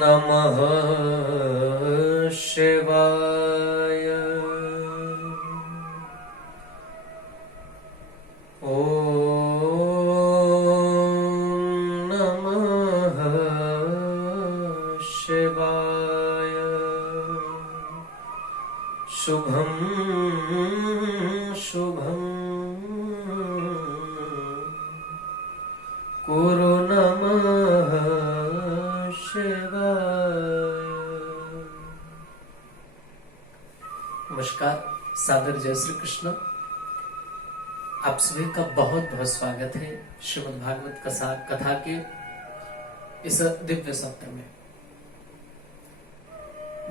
नमः शिवाय। ॐ नमः शिवाय। शुभं शुभं कुरु नमः शिवाय। नमस्कार, सादर जय श्री कृष्ण। आप सभी का बहुत बहुत स्वागत है श्रीमद् भागवत कथा के इस दिव्य सत्र में।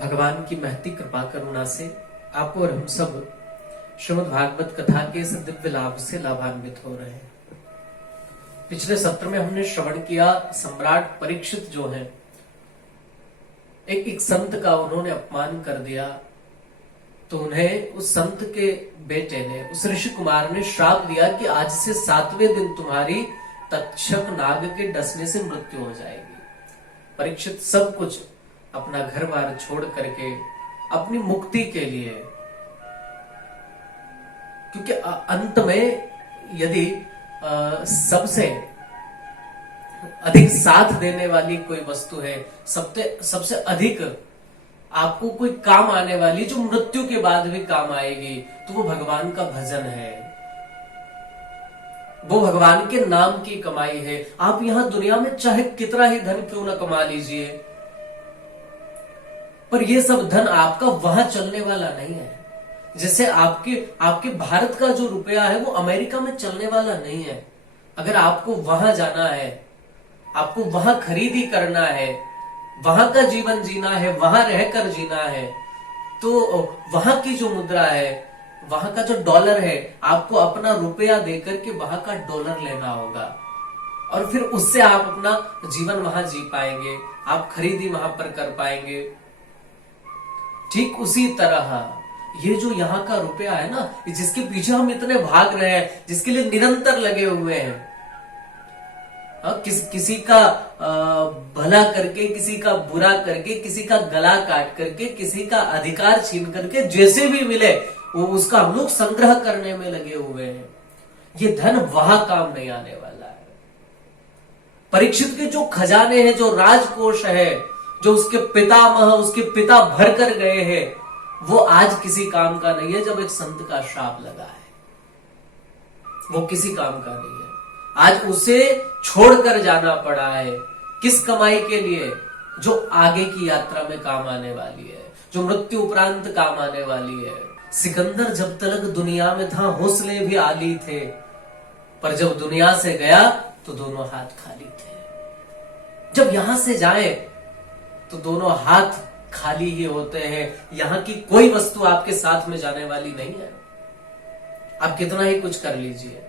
भगवान की महती कृपा करुणा से आप और हम सब श्रीमद् भागवत कथा के इस दिव्य लाभ से लाभान्वित हो रहे हैं। पिछले सत्र में हमने श्रवण किया, सम्राट परीक्षित जो हैं, एक संत का उन्होंने अपमान कर दिया, तो उन्हें उस संत के बेटे ने, उस ऋषि कुमार ने श्राप दिया कि आज से 7वें दिन तुम्हारी तक्षक नाग के डसने से मृत्यु हो जाएगी। परीक्षित सब कुछ अपना घर बार छोड़ करके अपनी मुक्ति के लिए, क्योंकि अंत में यदि सबसे अधिक साथ देने वाली कोई वस्तु है, सबसे अधिक आपको कोई काम आने वाली, जो मृत्यु के बाद भी काम आएगी, तो वो भगवान का भजन है, वो भगवान के नाम की कमाई है। आप यहां दुनिया में चाहे कितना ही धन क्यों ना कमा लीजिए, पर ये सब धन आपका वहां चलने वाला नहीं है। जैसे आपके भारत का जो रुपया है वो अमेरिका में चलने वाला नहीं है। अगर आपको वहां जाना है, आपको वहां खरीदी करना है, वहां का जीवन जीना है, वहां रहकर जीना है, तो वहां की जो मुद्रा है, वहां का जो डॉलर है, आपको अपना रुपया देकर के वहां का डॉलर लेना होगा और फिर उससे आप अपना जीवन वहां जी पाएंगे, आप खरीदी वहां पर कर पाएंगे। ठीक उसी तरह ये जो यहाँ का रुपया है ना, जिसके पीछे हम इतने भाग रहे हैं, जिसके लिए निरंतर लगे हुए हैं, किसी का भला करके, किसी का बुरा करके, किसी का गला काट करके, किसी का अधिकार छीन करके, जैसे भी मिले वो उसका हम लोग संग्रह करने में लगे हुए हैं। ये धन वहां काम नहीं आने वाला है। परीक्षित के जो खजाने हैं, जो राजकोष है, जो उसके पितामह, उसके पिता भर कर गए हैं, वो आज किसी काम का नहीं है। जब एक संत का श्राप लगा है, वो किसी काम का नहीं है। आज उसे छोड़कर जाना पड़ा है। किस कमाई के लिए? जो आगे की यात्रा में काम आने वाली है, जो मृत्यु उपरांत काम आने वाली है। सिकंदर जब तक दुनिया में था, हौसले भी आली थे, पर जब दुनिया से गया तो दोनों हाथ खाली थे। जब यहां से जाए तो दोनों हाथ खाली ही होते हैं। यहां की कोई वस्तु आपके साथ में जाने वाली नहीं है। आप कितना ही कुछ कर लीजिए,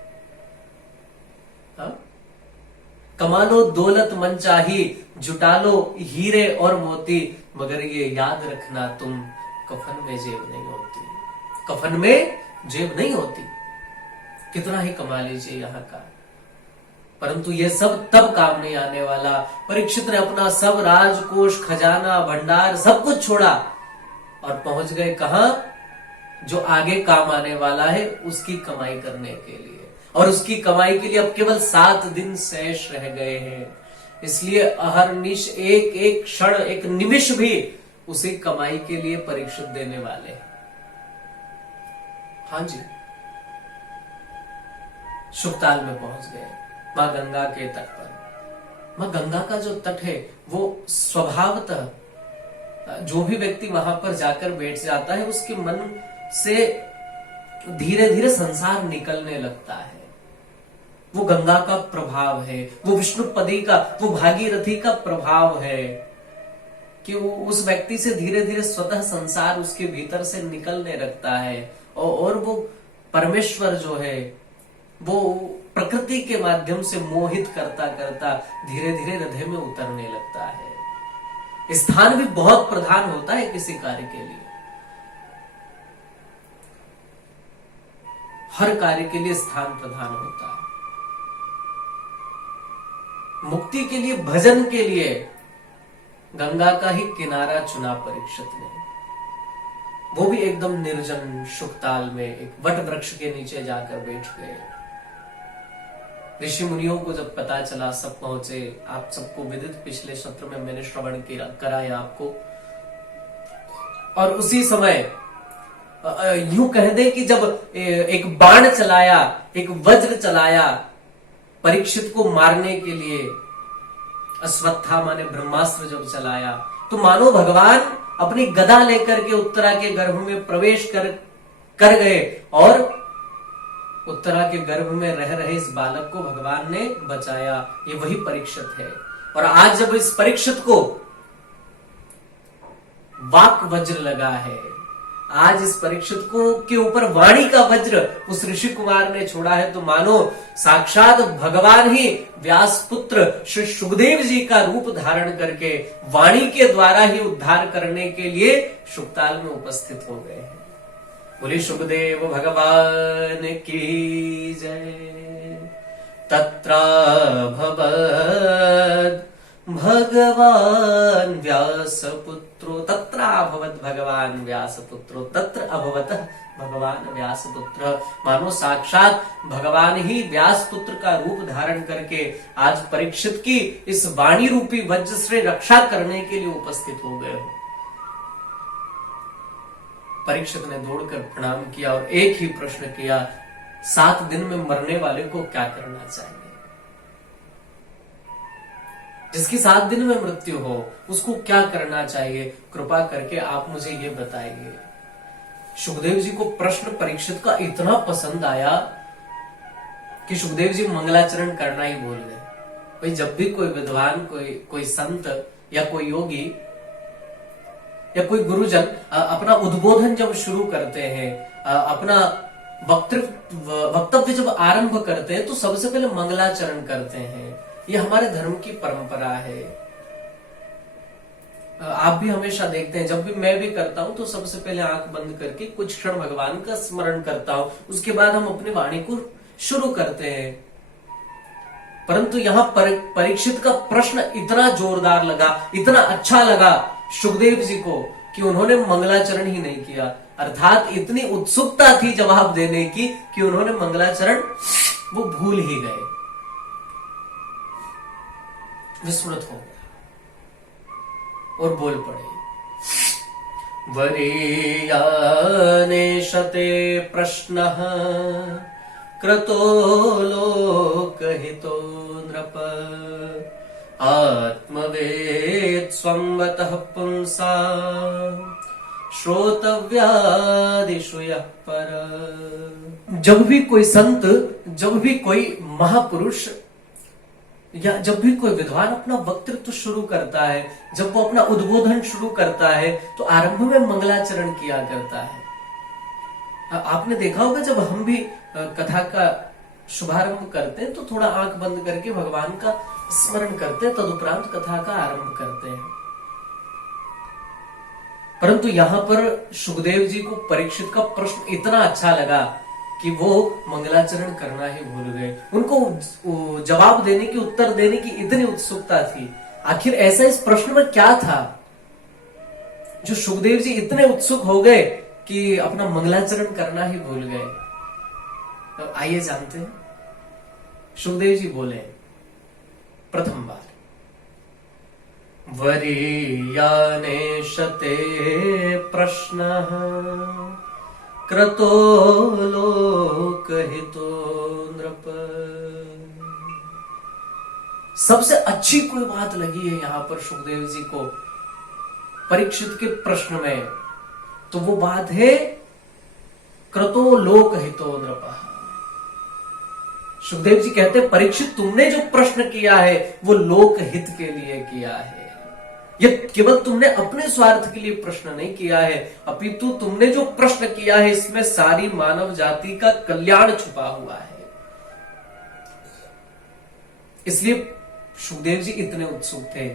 कमा लो दौलत मन चाही, जुटा लो हीरे और मोती, मगर ये याद रखना तुम कफन में जेब नहीं होती। कफन में जेब नहीं होती। कितना ही कमा लीजिए यहां का, परंतु ये सब तब काम नहीं आने वाला। परीक्षित ने अपना सब राजकोष, खजाना, भंडार सब कुछ छोड़ा और पहुंच गए कहां? जो आगे काम आने वाला है उसकी कमाई करने के लिए, और उसकी कमाई के लिए अब केवल 7 दिन शेष रह गए हैं। इसलिए अहरनिश एक एक क्षण, एक निमिष भी उसी कमाई के लिए परीक्षित देने वाले। हाँ जी, शुकताल में पहुंच गए, मां गंगा के तट पर। मां गंगा का जो तट है वो स्वभावतः, जो भी व्यक्ति वहां पर जाकर बैठ जाता है, उसके मन से धीरे धीरे संसार निकलने लगता है। वो गंगा का प्रभाव है, वो विष्णुपदी का, वो भागीरथी का प्रभाव है कि वो उस व्यक्ति से धीरे धीरे स्वतः संसार उसके भीतर से निकलने लगता है, और वो परमेश्वर जो है वो प्रकृति के माध्यम से मोहित करता करता धीरे धीरे हृदय में उतरने लगता है। स्थान भी बहुत प्रधान होता है किसी कार्य के लिए। हर कार्य के लिए स्थान प्रधान होता है। मुक्ति के लिए, भजन के लिए गंगा का ही किनारा चुना परीक्षित ने। वो भी एकदम निर्जन शुकताल में एक वट वृक्ष के नीचे जाकर बैठ गए। ऋषि मुनियों को जब पता चला, सब पहुंचे। आप सबको विदित, पिछले सत्र में मैंने श्रवण कराया आपको। और उसी समय यूं कह दे कि जब एक बाण चलाया, एक वज्र चलाया परीक्षित को मारने के लिए, अश्वत्थामा ने ब्रह्मास्त्र जब चलाया, तो मानो भगवान अपनी गदा लेकर के उत्तरा के गर्भ में प्रवेश कर गए और उत्तरा के गर्भ में रह रहे इस बालक को भगवान ने बचाया। ये वही परीक्षित है। और आज जब इस परीक्षित को वाक वज्र लगा है, आज इस परीक्षित को के ऊपर वाणी का वज्र उस ऋषि कुमार ने छोड़ा है, तो मानो साक्षात भगवान ही व्यास पुत्र श्री सुखदेव जी का रूप धारण करके वाणी के द्वारा ही उद्धार करने के लिए शुकताल में उपस्थित हो गए हैं। बोले सुखदेव भगवान की जय। तत्राभवत् भगवान व्यासपुत्रो, तत्राभवत् भगवान व्यासपुत्रो, तत्र अभवत भगवान व्यासपुत्र। मानो साक्षात भगवान ही व्यासपुत्र का रूप धारण करके आज परीक्षित की इस वाणी रूपी वज्र से रक्षा करने के लिए उपस्थित हो गए हो। परीक्षित ने दौड़कर प्रणाम किया और एक ही प्रश्न किया, 7 दिन में मरने वाले को क्या करना चाहिए? जिसकी 7 दिन में मृत्यु हो उसको क्या करना चाहिए? कृपा करके आप मुझे ये बताइए। सुखदेव जी को प्रश्न परीक्षित का इतना पसंद आया कि सुखदेव जी मंगलाचरण करना ही भूल गए। भाई जब भी कोई विद्वान, कोई संत या कोई योगी या कोई गुरुजन अपना उद्बोधन जब शुरू करते हैं, अपना वक्तव्य जब आरंभ करते हैं, तो सबसे पहले मंगलाचरण करते हैं। ये हमारे धर्म की परंपरा है। आप भी हमेशा देखते हैं, जब भी मैं भी करता हूं तो सबसे पहले आंख बंद करके कुछ क्षण भगवान का स्मरण करता हूं, उसके बाद हम अपनी वाणी को शुरू करते हैं। परंतु यहाँ परीक्षित का प्रश्न इतना जोरदार लगा, इतना अच्छा लगा सुखदेव जी को कि उन्होंने मंगलाचरण ही नहीं किया। अर्थात इतनी उत्सुकता थी जवाब देने की कि उन्होंने मंगलाचरण वो भूल ही गए, विस्मृत हो गया और बोल पड़े। वरीयानेशते प्रश्नः क्रतो लोकहितो नृप आत्मवेद स्वंवतः पुंसा श्रोतव्यादिषु यः पर। जब भी कोई संत, जब भी कोई महापुरुष या जब भी कोई विद्वान अपना वक्तृत्व शुरू करता है, जब वो अपना उद्बोधन शुरू करता है, तो आरंभ में मंगलाचरण किया करता है। आपने देखा होगा जब हम भी कथा का शुभारंभ करते हैं तो थोड़ा आंख बंद करके भगवान का स्मरण करते हैं, तदुपरांत कथा का आरंभ करते हैं। परंतु यहाँ पर सुखदेव जी को परीक्षित का प्रश्न इतना अच्छा लगा कि वो मंगलाचरण करना ही भूल गए। उनको जवाब देने की, उत्तर देने की इतनी उत्सुकता थी। आखिर ऐसा इस प्रश्न में क्या था जो सुखदेव जी इतने उत्सुक हो गए कि अपना मंगलाचरण करना ही भूल गए? तो आइए जानते हैं। सुखदेव जी बोले प्रथम बार, वरीयानेशते प्रश्नः क्रतो लोकहितो नृप। सबसे अच्छी कोई बात लगी है यहां पर सुखदेव जी को परीक्षित के प्रश्न में, तो वो बात है क्रतो लोकहितो नृप। सुखदेव जी कहते हैं, परीक्षित तुमने जो प्रश्न किया है वो लोकहित के लिए किया है। ये केवल तुमने अपने स्वार्थ के लिए प्रश्न नहीं किया है, अपितु तुमने जो प्रश्न किया है इसमें सारी मानव जाति का कल्याण छुपा हुआ है। इसलिए सुखदेव जी इतने उत्सुक थे,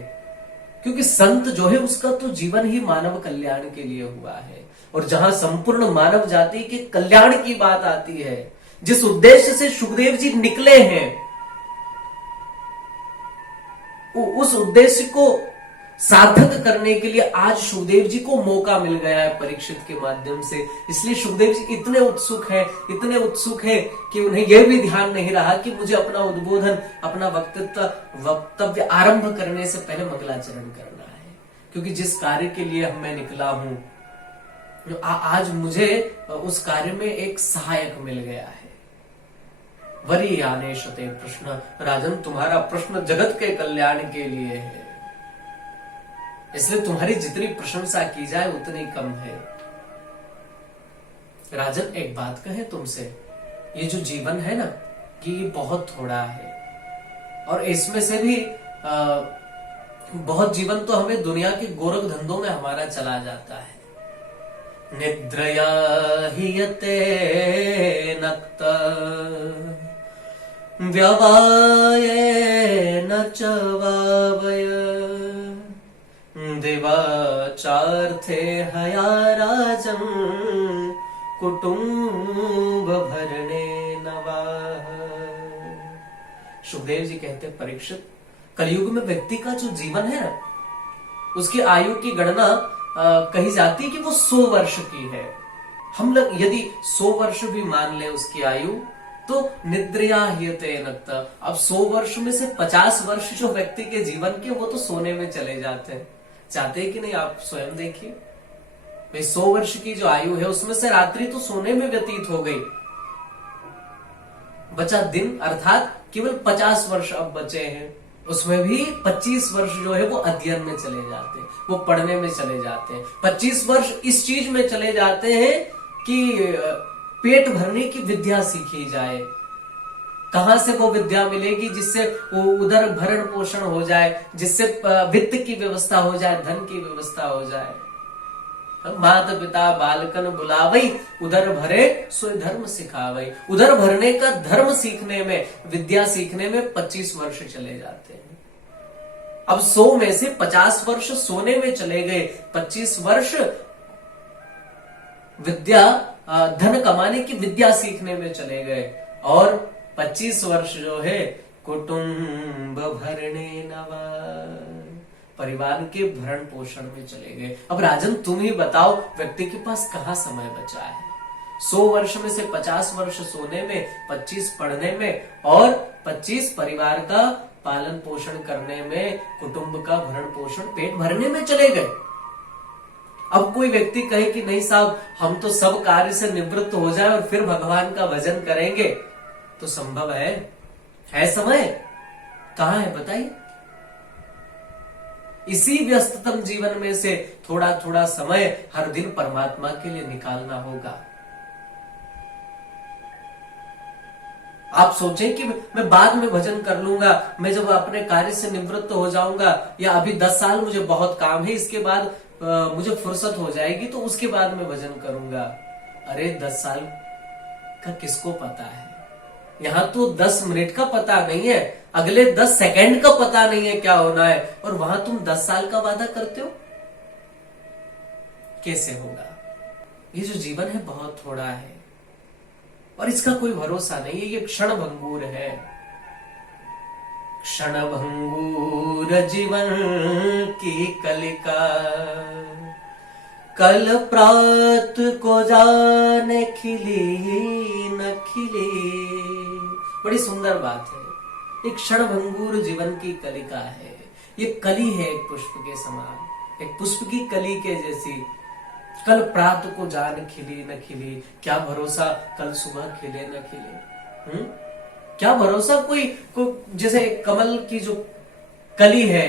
क्योंकि संत जो है उसका तो जीवन ही मानव कल्याण के लिए हुआ है। और जहां संपूर्ण मानव जाति के कल्याण की बात आती है, जिस उद्देश्य से सुखदेव जी निकले हैं, उस उद्देश्य को सार्थक करने के लिए आज सुखदेव जी को मौका मिल गया है परीक्षित के माध्यम से। इसलिए सुखदेव जी इतने उत्सुक है कि उन्हें यह भी ध्यान नहीं रहा कि मुझे अपना उद्बोधन, अपना वक्तव्य आरंभ करने से पहले मंगलाचरण करना है, क्योंकि जिस कार्य के लिए मैं निकला हूं आज मुझे उस कार्य में एक सहायक मिल गया है। वरीयाने शते प्रश्न, राजन तुम्हारा प्रश्न जगत के कल्याण के लिए है, इसलिए तुम्हारी जितनी प्रशंसा की जाए उतनी कम है। राजन एक बात कहे तुमसे, ये जो जीवन है ना, ये बहुत थोड़ा है, और इसमें से भी बहुत जीवन तो हमें दुनिया के गोरख धंधों में हमारा चला जाता है। निद्रया हियते नक्त व्यवाये न च वावय दिवाचार्थे हया राजं कुटुंब भरणे नवाह। सुखदेव जी कहते परीक्षित, कलयुग में व्यक्ति का जो जीवन है ना, उसकी आयु की गणना कही जाती है कि वो 100 वर्ष की है। हम लोग यदि 100 वर्ष भी मान ले उसकी आयु, तो निद्रया ह्यते नक्त, अब 100 वर्ष में से 50 वर्ष जो व्यक्ति के जीवन के, वो तो सोने में चले जाते हैं। चाहते हैं कि नहीं, आप स्वयं देखिए भाई, 100 वर्ष की जो आयु है उसमें से रात्रि तो सोने में व्यतीत हो गई, बचा दिन, अर्थात केवल 50 वर्ष अब बचे हैं। उसमें भी 25 वर्ष जो है वो अध्ययन में चले जाते हैं, वो पढ़ने में चले जाते हैं। 25 वर्ष इस चीज में चले जाते हैं कि पेट भरने की विद्या सीखी जाए। कहां से वो विद्या मिलेगी जिससे वो उधर भरण पोषण हो जाए, जिससे वित्त की व्यवस्था हो जाए, धन की व्यवस्था हो जाए। माता पिता बालकन बुलावई, उधर भरे सोई धर्म सिखावई। उधर भरने का धर्म सीखने में, विद्या सीखने में 25 वर्ष चले जाते हैं। अब 100 में से 50 वर्ष सोने में चले गए, 25 वर्ष विद्या, धन कमाने की विद्या सीखने में चले गए, और 25 वर्ष जो है कुटुंब भरणे नवा, परिवार के भरण पोषण में चले गए। अब राजन तुम ही बताओ, व्यक्ति के पास कहां समय बचा है? 100 वर्ष में से 50 वर्ष सोने में, 25 पढ़ने में, और 25 परिवार का पालन पोषण करने में, कुटुंब का भरण पोषण, पेट भरने में चले गए। अब कोई व्यक्ति कहे कि नहीं साहब, हम तो सब कार्य से निवृत्त हो जाए और फिर भगवान का भजन करेंगे, तो संभव है समय? कहां है बताइए? इसी व्यस्ततम जीवन में से थोड़ा थोड़ा समय हर दिन परमात्मा के लिए निकालना होगा। आप सोचें कि मैं बाद में भजन कर लूंगा, मैं जब अपने कार्य से निवृत्त हो जाऊंगा, या अभी 10 साल मुझे बहुत काम है, इसके बाद मुझे फुर्सत हो जाएगी तो उसके बाद मैं भजन करूंगा। अरे 10 साल का किसको पता है? यहां तो 10 मिनट का पता नहीं है, अगले 10 सेकंड का पता नहीं है क्या होना है, और वहां तुम 10 साल का वादा करते हो, कैसे होगा? ये जो जीवन है बहुत थोड़ा है, और इसका कोई भरोसा नहीं है। ये क्षण भंगुर है, क्षण भंगुर जीवन की कलिका, कल प्रात को जाने खिली न खिली। बड़ी सुंदर बात है। एक क्षण भंगुर जीवन की कलिका है। ये कली है एक पुष्प के समान, एक पुष्प की कली के जैसी। कल प्रात को जान खिली न खिली, क्या भरोसा कल सुबह खिले न खिले। क्या भरोसा कोई जैसे कमल की जो कली है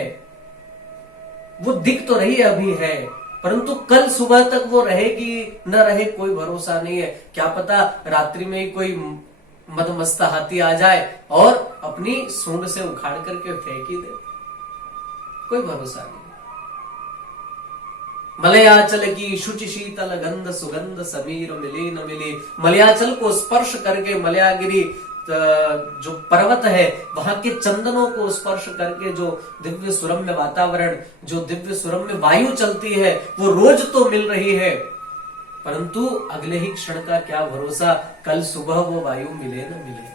वो दिख तो रही है, अभी है, परंतु कल सुबह तक वो रहेगी न रहे कोई भरोसा नहीं है। क्या पता रात्रि में कोई मदमस्त हाथी आ जाए और अपनी सूंड से उखाड़ करके फेंक ही दे, कोई भरोसा नहीं। मलयाचल की शुचि शीतल गंध सुगंध समीर मिले न मिले। मलयाचल को स्पर्श करके, मलयागिरी जो पर्वत है वहां के चंदनों को स्पर्श करके जो दिव्य सुरम्य वातावरण, जो दिव्य सुरम्य वायु चलती है, वो रोज तो मिल रही है, परंतु अगले ही क्षण का क्या भरोसा कल सुबह वो वायु मिले न मिले।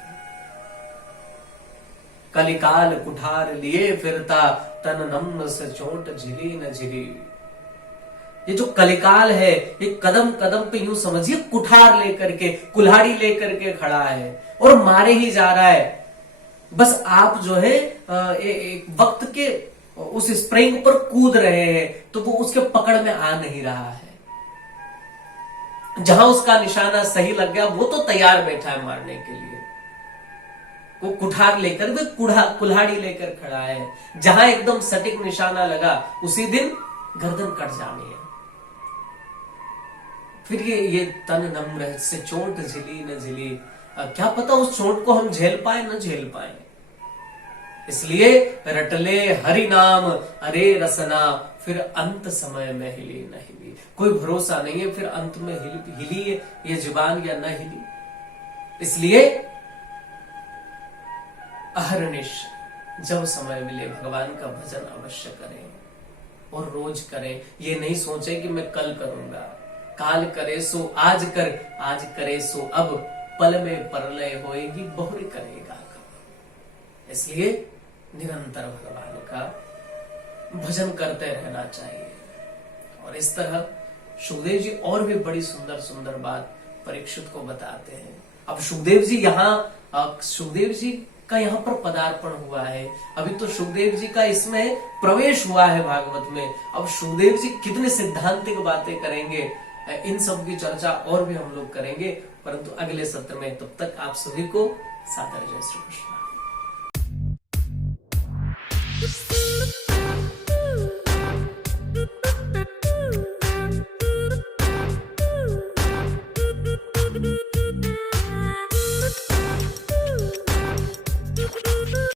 कलिकाल कुठार लिए फिरता, तन नम्र से चोट झिली न झिली। ये जो कलिकाल है, ये कदम कदम पे यूं समझिए कुठार लेकर के, कुल्हाड़ी लेकर के खड़ा है और मारे ही जा रहा है। बस आप जो है एक वक्त के उस स्प्रिंग पर कूद रहे हैं तो वो उसके पकड़ में आ नहीं रहा है। जहां उसका निशाना सही लग गया वो तो तैयार बैठा है मारने के लिए। वो कुठार लेकर, वे कुल्हाड़ी लेकर खड़ा है। जहां एकदम सटीक निशाना लगा उसी दिन गर्दन कट जानी है। फिर ये तन नम्र से चोट झिली न झिली, क्या पता उस चोट को हम झेल पाए न झेल पाए। इसलिए रटले हरि नाम अरे रसना, फिर अंत समय में हिली न हिली। कोई भरोसा नहीं है फिर अंत में हिली ये जुबान या न हिली। इसलिए अहरनिश जब समय मिले भगवान का भजन अवश्य करें और रोज करें। ये नहीं सोचे कि मैं कल करूंगा। काल करे सो आज कर, आज करे सो अब, पल में परलय होएगी बहुरी करेगा कब। इसलिए निरंतर भगवान का भजन करते रहना चाहिए। और इस तरह सुखदेव जी और भी बड़ी सुंदर सुंदर बात परीक्षित को बताते हैं। अब सुखदेव जी का यहाँ पर पदार्पण हुआ है। अभी तो सुखदेव जी का इसमें प्रवेश हुआ है भागवत में। अब सुखदेव जी कितने सिद्धांतिक बातें करेंगे, इन सब की चर्चा और भी हम लोग करेंगे, परंतु अगले सत्र में। तब तक आप सभी को सादर जय श्री कृष्ण।